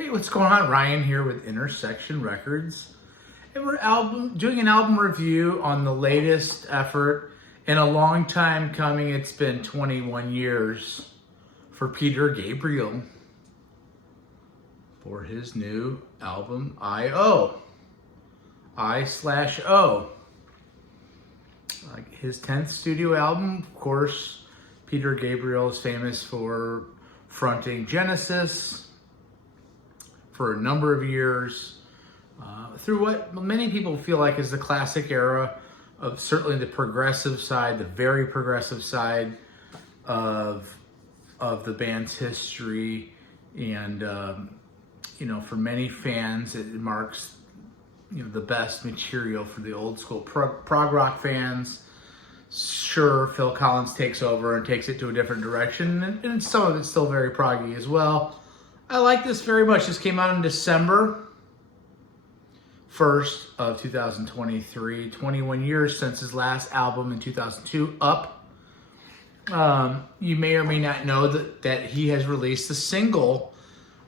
Hey, what's going on? Ryan here with Intersection Records. And we're doing an album review on the latest effort in a long time coming. It's been 21 years for Peter Gabriel for his new album, I/O. I/O. His 10th studio album. Of course, Peter Gabriel is famous for fronting Genesis for a number of years, through what many people feel like is the classic era of certainly the progressive side, the very progressive side of the band's history. And, for many fans, it marks, the best material for the old school prog rock fans. Sure, Phil Collins takes over and takes it to a different direction, and some of it's still very proggy as well. I like this very much. This came out in December 1st of 2023, 21 years since his last album in 2002, Up. You may or may not know that he has released a single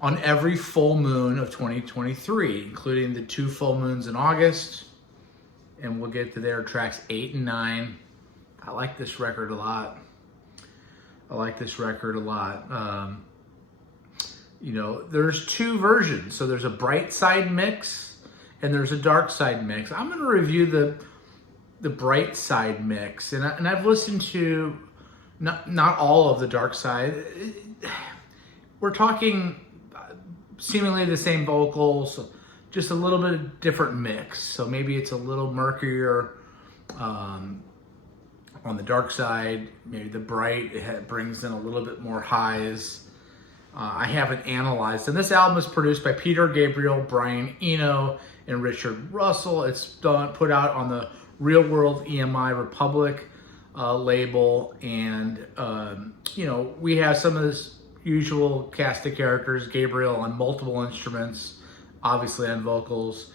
on every full moon of 2023, including the 2 full moons in August. And we'll get to their tracks 8 and 9. I like this record a lot. There's 2 versions. So there's a bright side mix and there's a dark side mix. I'm going to review the bright side mix. And I've listened to not all of the dark side. We're talking seemingly the same vocals, just a little bit of different mix. So maybe it's a little murkier on the dark side. Maybe the bright, it brings in a little bit more highs. I haven't analyzed. And this album is produced by Peter Gabriel, Brian Eno, and Richard Russell. It's put out on the Real World EMI Republic label. And, we have some of this usual cast of characters. Gabriel on multiple instruments, obviously on vocals.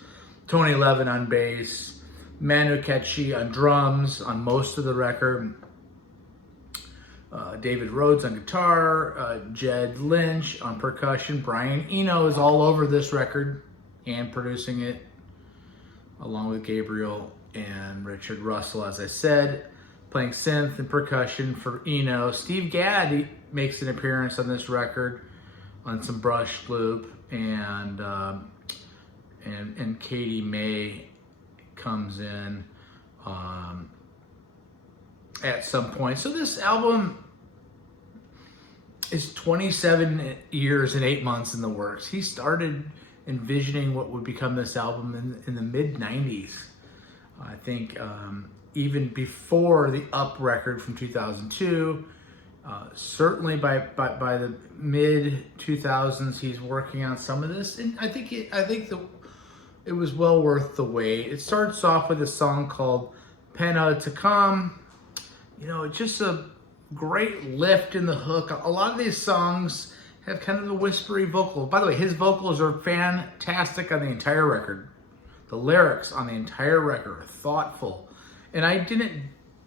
Tony Levin on bass. Manu Katché on drums on most of the record. David Rhodes on guitar, Jed Lynch on percussion. Brian Eno is all over this record and producing it, along with Gabriel and Richard Russell, as I said, playing synth and percussion for Eno. Steve Gadd makes an appearance on this record on some brush loop, and Katie May comes in at some point. So this album is 27 years and 8 months in the works. He started envisioning what would become this album in the mid-90s. I think even before the Up record from 2002, certainly by the mid-2000s, he's working on some of this. And I think it was well worth the wait. It starts off with a song called Pena to Come. Just a great lift in the hook. A lot of these songs have kind of the whispery vocal. By the way, his vocals are fantastic on the entire record. The lyrics on the entire record are thoughtful. And I didn't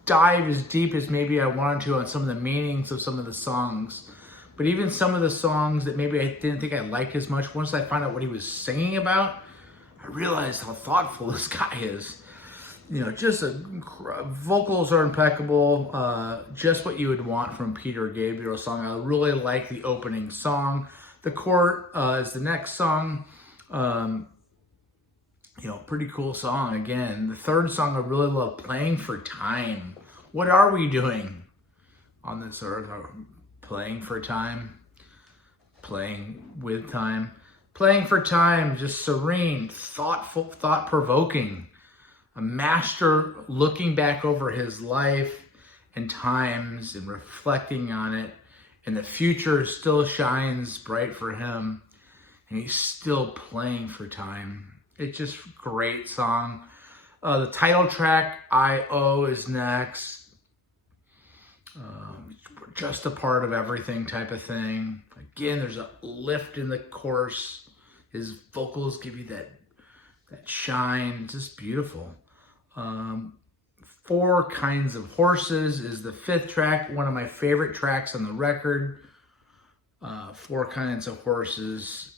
dive as deep as maybe I wanted to on some of the meanings of some of the songs. But even some of the songs that maybe I didn't think I liked as much, once I found out what he was singing about, I realized how thoughtful this guy is. Vocals are impeccable. Just what you would want from Peter Gabriel song. I really like the opening song. The Court is the next song. Pretty cool song. Again, the third song I really love, Playing for Time. What are we doing on this earth? Playing for time? Playing with time? Playing for time, just serene, thoughtful, thought-provoking. A master looking back over his life and times and reflecting on it. And the future still shines bright for him. And he's still playing for time. It's just a great song. The title track, I/O, is next. Just a part of everything type of thing. Again, there's a lift in the chorus. His vocals give you that shine. It's just beautiful. 4 Kinds of Horses is the 5th track, one of my favorite tracks on the record. 4 Kinds of Horses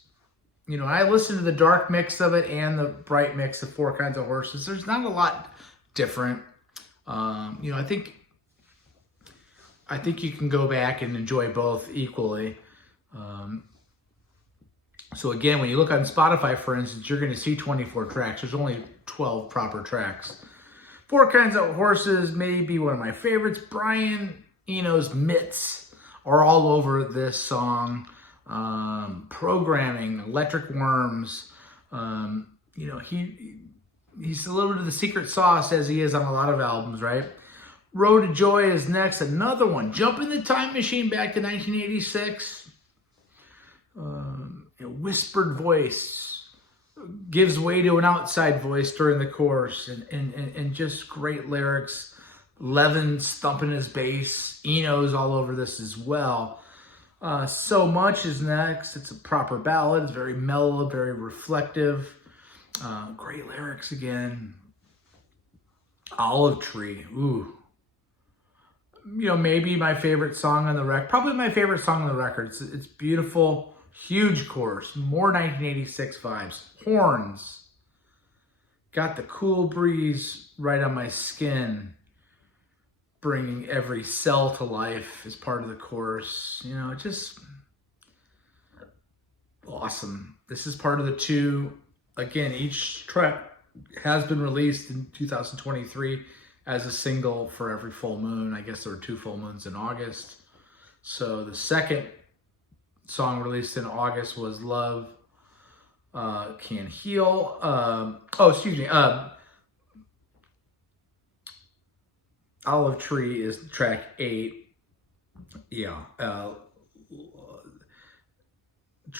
I listened to the dark mix of it and the bright mix of Four Kinds of Horses. There's not a lot different. I think you can go back and enjoy both equally. So again, when you look on Spotify, for instance, you're going to see 24 tracks. There's only 12 proper tracks. Four Kinds of Horses may be one of my favorites. Brian Eno's mitts are all over this song. Programming, Electric Worms. He's a little bit of the secret sauce, as he is on a lot of albums, right? Road to Joy is next, another one. Jump in the time machine back to 1986. Whispered voice gives way to an outside voice during the chorus, and just great lyrics. Levin's thumping his bass. Eno's all over this as well. So Much is next. It's a proper ballad. It's very mellow, very reflective. Great lyrics again. Olive Tree. Ooh. Maybe my favorite song on the record. Probably my favorite song on the record. It's beautiful. Huge chorus. More 1986 vibes. Horns. Got the cool breeze right on my skin. Bringing every cell to life as part of the chorus. Just awesome. This is part of the two. Again, each track has been released in 2023 as a single for every full moon. I guess there were 2 full moons in August. So the second song released in August was Love Can Heal. Olive Tree is track 8. Yeah.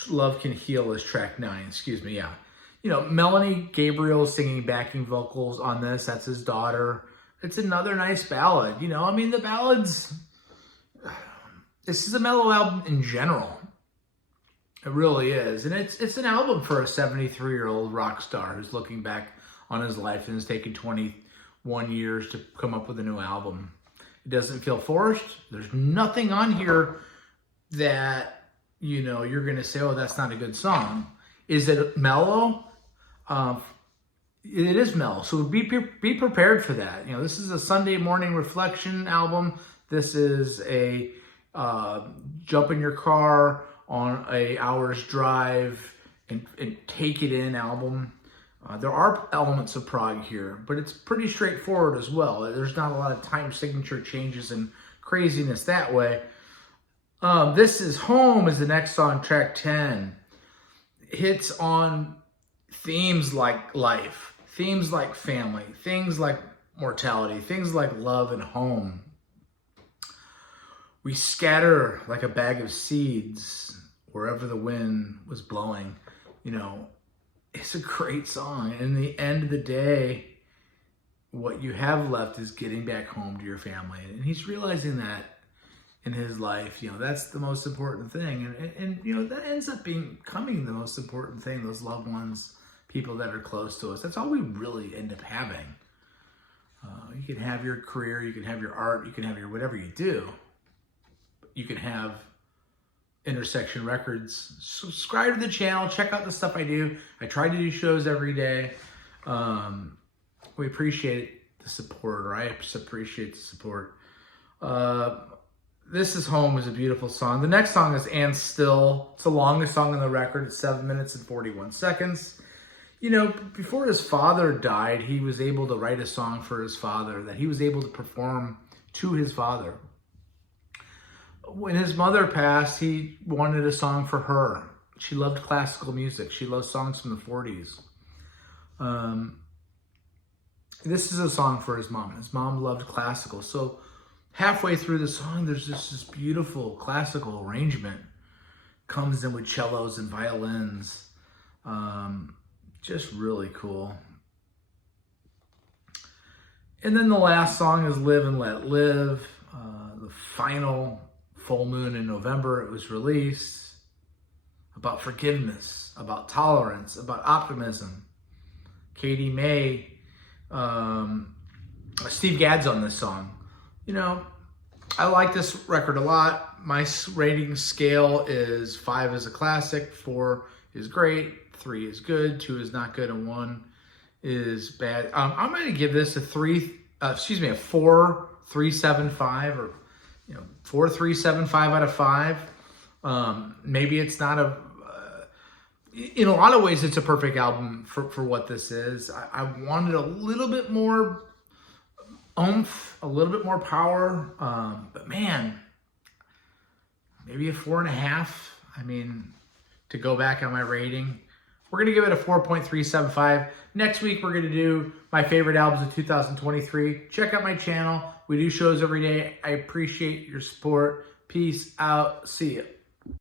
Love Can Heal is track 9. Excuse me. Yeah. Melanie Gabriel singing backing vocals on this. That's his daughter. It's another nice ballad. The ballads, this is a mellow album in general. It really is. And it's an album for a 73-year-old rock star who's looking back on his life and has taken 21 years to come up with a new album. It doesn't feel forced. There's nothing on here that, you're going to say, oh, that's not a good song. Is it mellow? It is mellow. So be prepared for that. This is a Sunday morning reflection album. This is a jump in your car on a hour's drive and take it in album. There are elements of prog here, but it's pretty straightforward as well. There's not a lot of time signature changes and craziness that way. This Is Home is the next song, track 10. Hits on themes like life, themes like family, things like mortality, things like love and home. We scatter like a bag of seeds wherever the wind was blowing. It's a great song. And in the end of the day, what you have left is getting back home to your family. And he's realizing that in his life. That's the most important thing. And that ends up becoming the most important thing, those loved ones, people that are close to us. That's all we really end up having. You can have your career, you can have your art, you can have your whatever you do. You can have Intersection Records. Subscribe to the channel. Check out the stuff I do. I try to do shows every day. We appreciate the support, or I appreciate the support. This Is Home is a beautiful song. The next song is And Still. It's the longest song on the record. It's 7 minutes and 41 seconds. Before his father died, he was able to write a song for his father that he was able to perform to his father. When his mother passed, he wanted a song for her. She loved classical music. She loved songs from the 40s. This is a song for his mom. His mom loved classical. So halfway through the song, there's this beautiful classical arrangement. Comes in with cellos and violins. Just really cool. And then the last song is Live and Let Live. The final full moon in November, it was released. About forgiveness, about tolerance, about optimism. Katie May, Steve Gadd's on this song. I like this record a lot. My rating scale is 5 is a classic, 4 is great, 3 is good, 2 is not good, and 1 is bad. I'm going to give this a 4.375, or 4.375 out of 5. Maybe it's not in a lot of ways, it's a perfect album for what this is. I wanted a little bit more oomph, a little bit more power, but man, maybe a 4.5. I mean, to go back on my rating, we're going to give it a 4.375. Next week, we're going to do my favorite albums of 2023. Check out my channel. We do shows every day. I appreciate your support. Peace out. See ya.